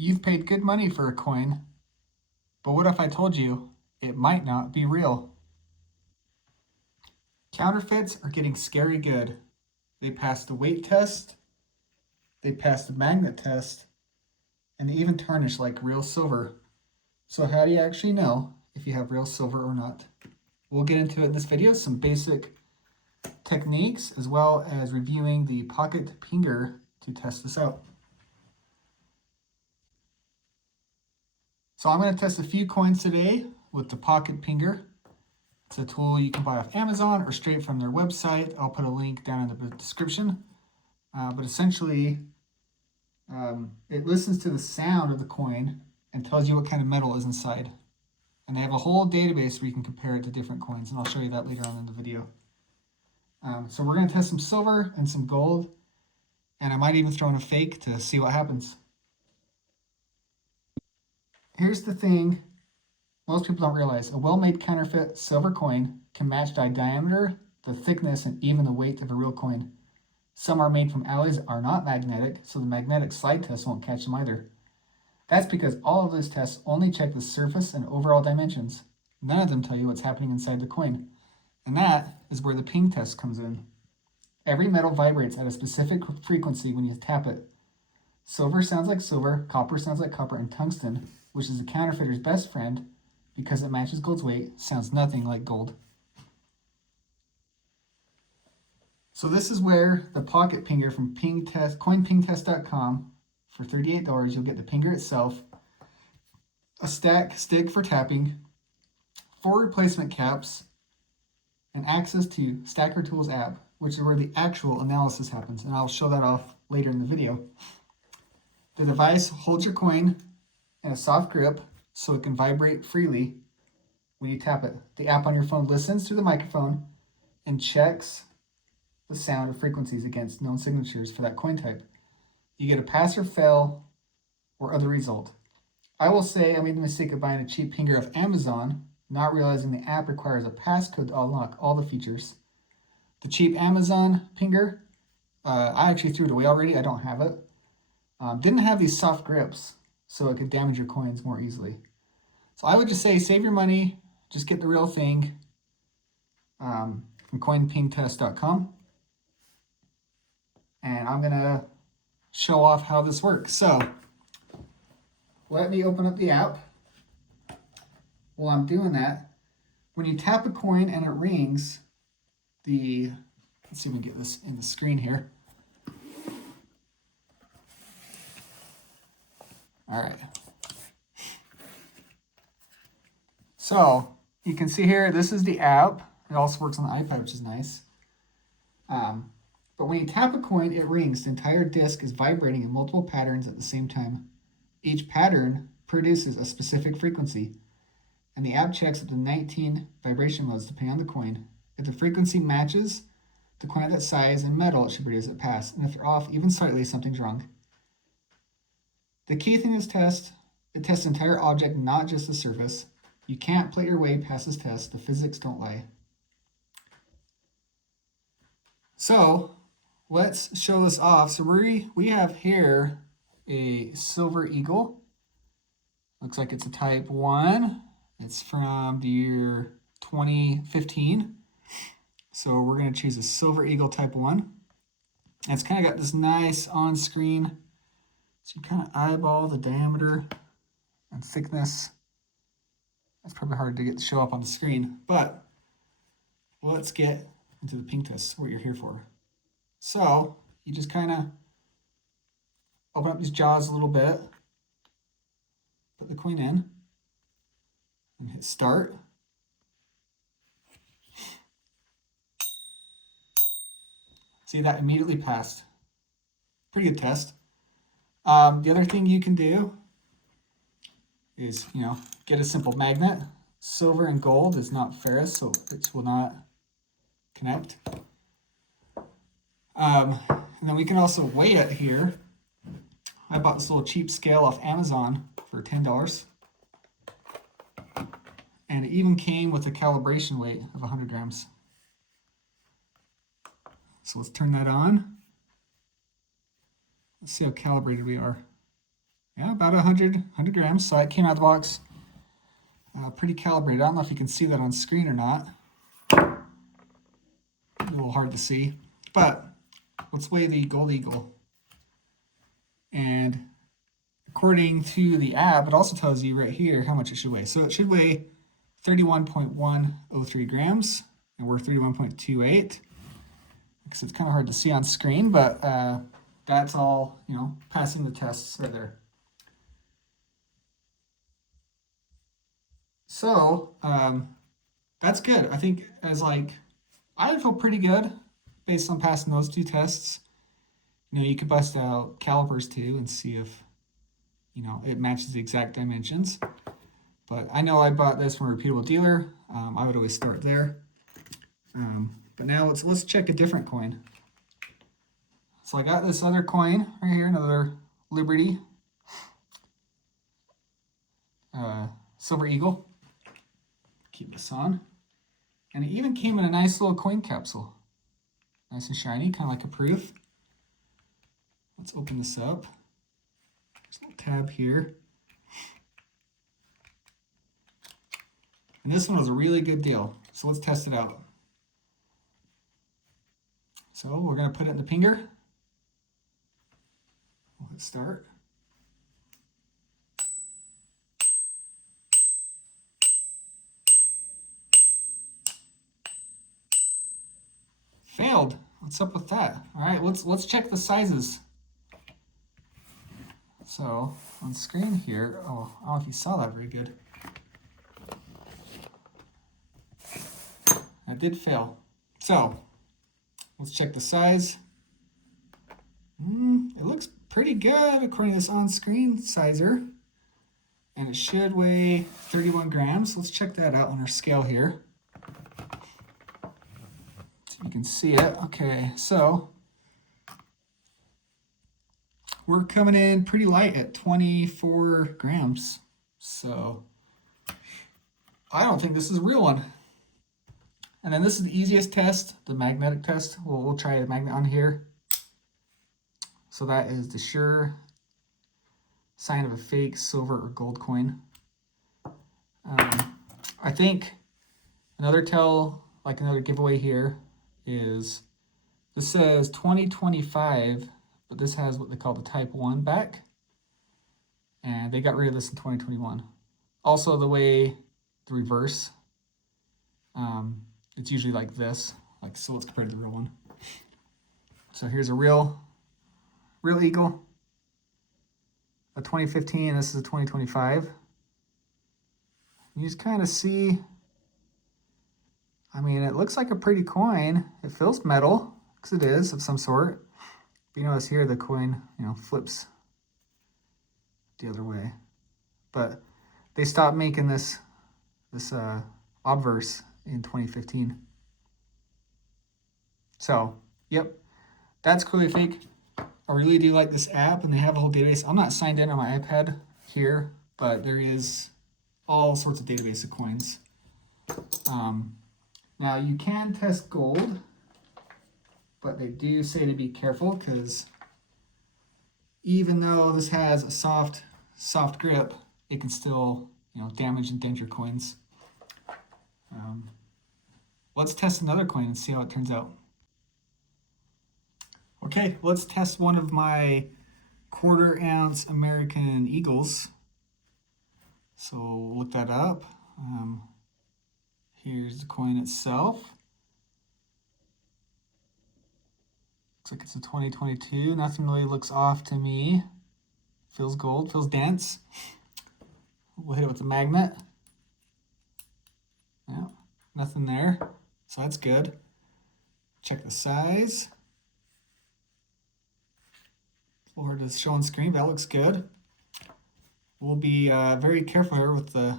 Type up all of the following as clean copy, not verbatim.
You've paid good money for a coin, but what if I told you it might not be real? Counterfeits are getting scary good. They pass the weight test, they pass the magnet test, and they even tarnish like real silver. So how do you actually know if you have real silver or not? We'll get into it in this video, some basic techniques, as well as reviewing the pocket pinger to test this out. So I'm going to test a few coins today with the pocket pinger. It's a tool you can buy off Amazon or straight from their website. I'll put a link down in the description. But essentially, it listens to the sound of the coin and tells you what kind of metal is inside. And they have a whole database where you can compare it to different coins, and I'll show you that later on in the video. So we're going to test some silver and some gold, and I might even throw in a fake to see what happens. Here's the thing most people don't realize. A well-made counterfeit silver coin can match the diameter, the thickness, and even the weight of a real coin. Some are made from alloys that are not magnetic, so the magnetic slide test won't catch them either. That's because all of those tests only check the surface and overall dimensions. None of them tell you what's happening inside the coin. And that is where the ping test comes in. Every metal vibrates at a specific frequency when you tap it. Silver sounds like silver, copper sounds like copper, and tungsten, which is the counterfeiter's best friend because it matches gold's weight, sounds nothing like gold. So this is where the pocket pinger from coinpingtest.com, for $38, you'll get the pinger itself, a stick for tapping, 4 replacement caps, and access to Stacker Tools app, which is where the actual analysis happens, and I'll show that off later in the video. The device holds your coin in a soft grip so it can vibrate freely when you tap it. The app on your phone listens to the microphone and checks the sound of frequencies against known signatures for that coin type. You get a pass or fail or other result. I will say I made the mistake of buying a cheap pinger off Amazon, not realizing the app requires a passcode to unlock all the features. The cheap Amazon pinger, I actually threw it away already. I don't have it. Didn't have these soft grips, so it could damage your coins more easily. So I would just say save your money, just get the real thing from coinpingtest.com. And I'm going to show off how this works. So let me open up the app. While I'm doing that, when you tap a coin and it rings, let's see if we can get this in the screen here. All right. So you can see here, this is the app. It also works on the iPad, which is nice. But when you tap a coin, it rings. The entire disc is vibrating in multiple patterns at the same time. Each pattern produces a specific frequency, and the app checks up to 19 vibration modes depending on the coin. If the frequency matches the coin at that size and metal, it should produce a pass. And if they're off even slightly, something's wrong. The key thing is it tests the entire object, not just the surface. You can't play your way past this test. The physics don't lie. So let's show this off. So we have here a silver eagle. Looks like it's a type 1. It's from the year 2015. So we're going to choose a silver eagle type 1. And it's kind of got this nice on-screen. So you kind of eyeball the diameter and thickness. That's probably hard to get to show up on the screen, but let's get into the ping test, what you're here for. So you just kind of open up these jaws a little bit, put the coin in, and hit start. See, that immediately passed. Pretty good test. The other thing you can do is, get a simple magnet. Silver and gold is not ferrous, so it will not connect. And then we can also weigh it here. I bought this little cheap scale off Amazon for $10. And it even came with a calibration weight of 100 grams. So let's turn that on. Let's see how calibrated we are. Yeah, about 100 grams. So it came out of the box pretty calibrated. I don't know if you can see that on screen or not. A little hard to see. But let's weigh the Gold Eagle. And according to the app, it also tells you right here how much it should weigh. So it should weigh 31.103 grams, and we're 31.28. Because it's kind of hard to see on screen, but that's all, you know, passing the tests right there. So that's good. I think I feel pretty good based on passing those two tests. You know, you could bust out calipers too and see if, you know, it matches the exact dimensions. But I know I bought this from a reputable dealer. I would always start there. But now let's check a different coin. So I got this other coin right here, another Liberty Silver Eagle. Keep this on. And it even came in a nice little coin capsule. Nice and shiny, kind of like a proof. Let's open this up. There's a little tab here. And this one was a really good deal. So let's test it out. So we're going to put it in the pinger. Let's start. Failed. What's up with that? All right, let's check the sizes. So on screen here, oh, I don't know if you saw that very good. That did fail. So let's check the size. It looks pretty good according to this on-screen sizer. And it should weigh 31 grams. Let's check that out on our scale here. So you can see it. Okay, so we're coming in pretty light at 24 grams. So I don't think this is a real one. And then this is the easiest test, the magnetic test. We'll try the magnet on here. So that is the sure sign of a fake silver or gold coin. I think another giveaway here is this says 2025, but this has what they call the Type 1 back. And they got rid of this in 2021. Also the reverse, it's usually like this, so let's compare to the real one. So here's a real Eagle, a 2015, this is a 2025. You just kind of see, I mean, it looks like a pretty coin. It feels metal, because it is of some sort. But you notice here the coin, flips the other way. But they stopped making this obverse in 2015. So, yep, that's clearly fake. I really do like this app, and they have a whole database. I'm not signed in on my iPad here, but there is all sorts of database of coins. Now, you can test gold, but they do say to be careful, because even though this has a soft grip, it can still, damage and dent your coins. Let's test another coin and see how it turns out. Okay, let's test one of my 1/4 ounce American Eagles. So we'll look that up. Here's the coin itself. Looks like it's a 2022. Nothing really looks off to me. Feels gold, feels dense. We'll hit it with the magnet. Yeah, nothing there. So that's good. Check the size. It's a little hard to show on screen, but that looks good. We'll be very careful here with the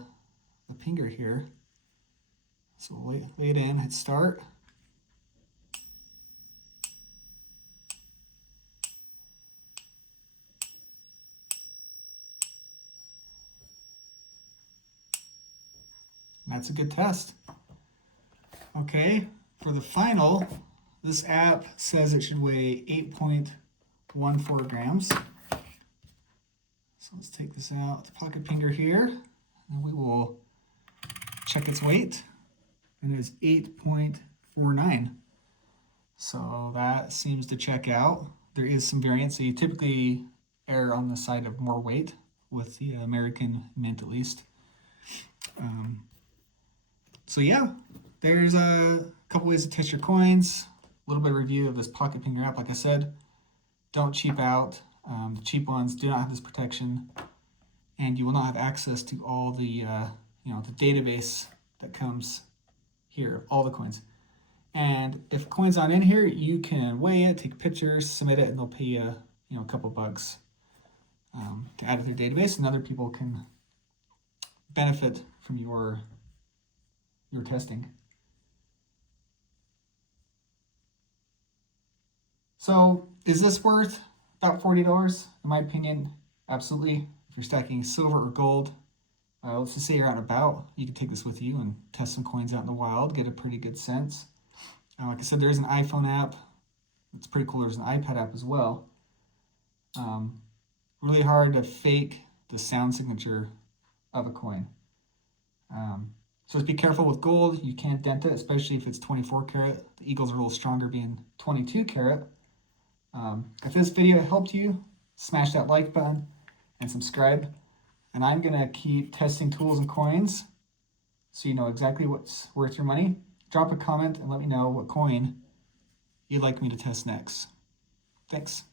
pinger here. So we'll lay it in, hit start. That's a good test. Okay, for the final, this app says it should weigh 8.14 grams. So So let's take this out, the pocket pinger here, and we will check its weight, and it's 8.49. So that seems to check out. There is some variance, so you typically err on the side of more weight with the American Mint at least. So yeah, there's a couple ways to test your coins. A little bit of review of this pocket pinger app. Like I said, don't cheap out. The cheap ones do not have this protection, and you will not have access to all the the database that comes here, all the coins. And if a coin's not in here, you can weigh it, take pictures, submit it, and they'll pay you, a couple bucks to add to their database, and other people can benefit from your testing. So is this worth about $40? In my opinion, absolutely. If you're stacking silver or gold, let's just say you're out and about, you can take this with you and test some coins out in the wild, get a pretty good sense. Like I said, there's an iPhone app. It's pretty cool. There's an iPad app as well. Really hard to fake the sound signature of a coin. So just be careful with gold. You can't dent it, especially if it's 24 karat. The eagles are a little stronger being 22 karat. If this video helped you, smash that like button and subscribe. And I'm going to keep testing tools and coins so you know exactly what's worth your money. Drop a comment and let me know what coin you'd like me to test next. Thanks.